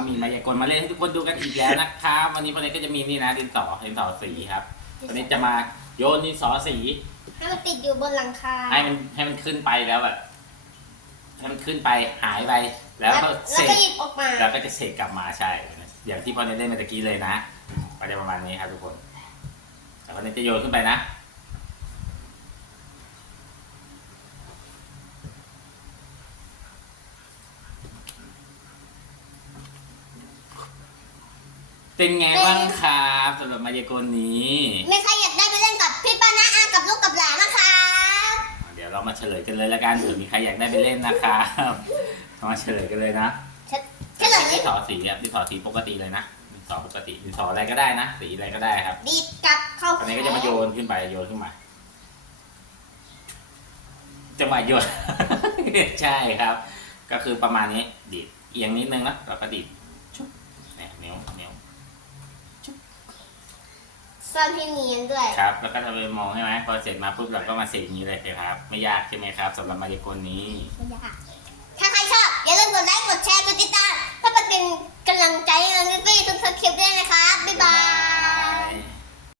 ก็มีมายากลมาเล่นให้ทุกคนดูกันอีกแล้วนะครับวันนี้พวกนี้ก็จะมีนี่นะดินสอดินสอสีครับวันนี้จะมาโยนดินสอสีให้มันติดอยู่บนหลังคาให้มันให้มันขึ้นไปแล้วแบบให้มันขึ้นไปหายไปแล้วแล้วก็แล้วเสก็กหยิบออกมาแล้วก็จะเสกกลับมาใช่ อย่างที่พ่อเนยเล่นเมื่อกี้เลยนะก็จะประมาณนี้ครับทุกคนแล้วพ่อเนยจะโยนขึ้นไปนะ เป็นไงบ้างครับสำหรับมายากลนี้ไม่ใครอยากได้ไปเล่นกับพี่ป้าน้าอากับลูกกับหลานนะคะเดี๋ยวเรามาเฉลยกันเลยละกันเผื่อมีใครอยากได้ไปเล่นนะครับเรามาเฉลยกันเลยนะเฉเฉลยดินสอสีครับดินสอสีปกติเลยนะดินสอปกติดินสออะไรก็ได้นะ สีอะไรก็ได้ครับดีดกลับเข้าตอนนี้ก็จะมาโยนขึ้นไปโยนขึ้นมาจังหวะโยนใช่ครับ ก็คือประมาณนี้ดีดเอียงนิดนึงนะแล้วก็ดีดชุบเนี่ยนิ้วนิ้ว ซ่อนให้เนียนด้วย ครับ แล้วก็ทำเป็นมองใช่ไหมพอเสร็จมาปุ๊บเราก็มาเสกอย่างนี้เลยครับ ไม่ยากใช่ไหมครับสำหรับมายากลนี้ ถ้าใครชอบ อย่าลืมกดไลค์ กดแชร์ กดติดตามเพื่อเป็นกำลังใจให้เราพี่ๆทุกๆคลิปด้วยนะครับบ๊ายบาย